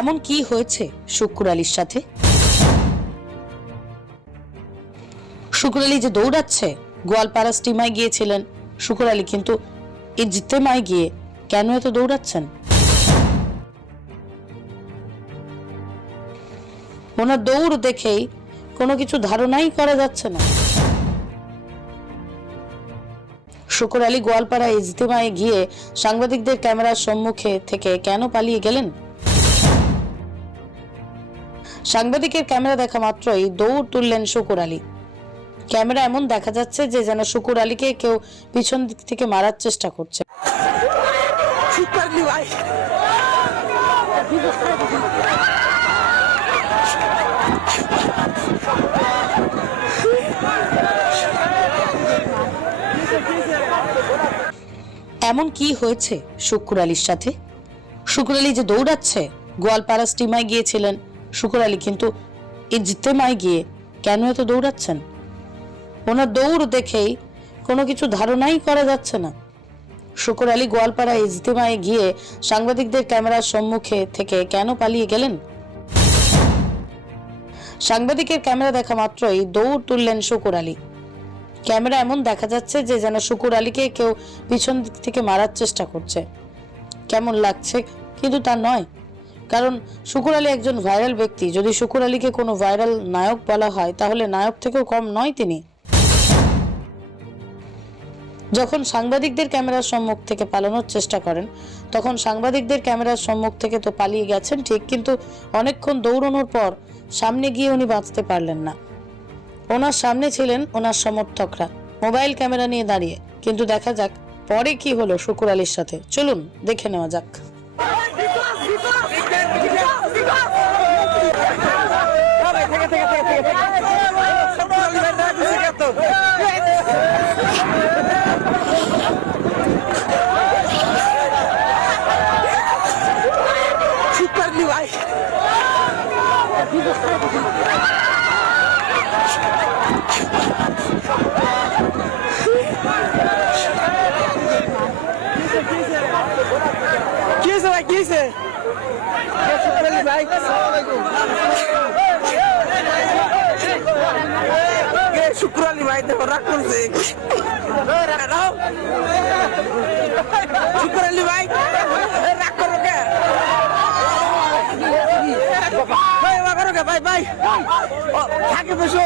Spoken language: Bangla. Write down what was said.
এমন কি হয়েছে শুক্কুর আলীর সাথে? শুক্কুর আলী যে দৌড়াচ্ছে, গোয়ালপাড়া স্টিমায় গিয়েছিলেন শুক্কুর আলী, কিন্তু ইজতেমায় গিয়ে কেন এত দৌড়াচ্ছেন? ওনার দৌড় দেখেই কোনো কিছু ধারণাই করা যাচ্ছে না। শুক্কুর আলী গোয়ালপাড়া ইজতেমায় গিয়ে সাংবাদিকদের ক্যামেরার সম্মুখে থেকে কেন পালিয়ে গেলেন? সাংবাদিকের ক্যামেরা দেখা মাত্রই দৌড় তুললেন শুক্কুর আলী। ক্যামেরা এমন দেখা যাচ্ছে যে যেন শুক্কুর আলীকে কেউ পিছন দিক থেকে মারার চেষ্টা করছে। এমন কি হয়েছে শুক্কুর আলীর সাথে? শুক্কুর আলী যে দৌড়াচ্ছে, গোয়ালপাড়া স্টিমায় গিয়েছিলেন শুক্কুর আলী, কিন্তু ইজতেমায় গিয়ে কেন এত দৌড়াচ্ছেন? ওনার দৌড় দেখেই কোনো কিছু ধারণাই করা যাচ্ছে না। শুক্কুর আলী গোয়ালপাড়া ইজতেমায় গিয়ে সাংবাদিকদের ক্যামেরার সম্মুখে থেকে কেন পালিয়ে গেলেন? সাংবাদিকের ক্যামেরা দেখা মাত্রই দৌড় তুললেন শুক্কুর আলী। ক্যামেরা এমন দেখা যাচ্ছে যে যেন শুক্কুর আলীকে কেউ পিছন দিক থেকে মারার চেষ্টা করছে। কেমন লাগছে, কিন্তু তা নয়, কারণ শুক্কুর আলী একজন ভাইরাল ব্যক্তি। যদি শুক্কুর আলীকে কোনো ভাইরাল নায়ক বলা হয় তাহলে নায়ক থেকেও কম নয় তিনি। যখন সাংবাদিকদের ক্যামেরার সম্মুখ থেকে পালানোর চেষ্টা করেন তখন সাংবাদিকদের ক্যামেরার সম্মুখ থেকে তো পালিয়ে গেছেন ঠিক, কিন্তু অনেকক্ষণ দৌড়ানোর পর সামনে গিয়ে উনি বাঁচতে পারলেন না। ওনার সামনে ছিলেন ওনার সমর্থকরা মোবাইল ক্যামেরা নিয়ে দাঁড়িয়ে, কিন্তু দেখা যাক পরে কি হলো শুক্কুর আলীর সাথে। চলুন দেখে নেওয়া যাক। শুক্কুর আলী ভাই দেখো রাগ করছে। শুক্কুর আলী ভাই রাগ করো কে? ভাই ভাই থাকে বসো।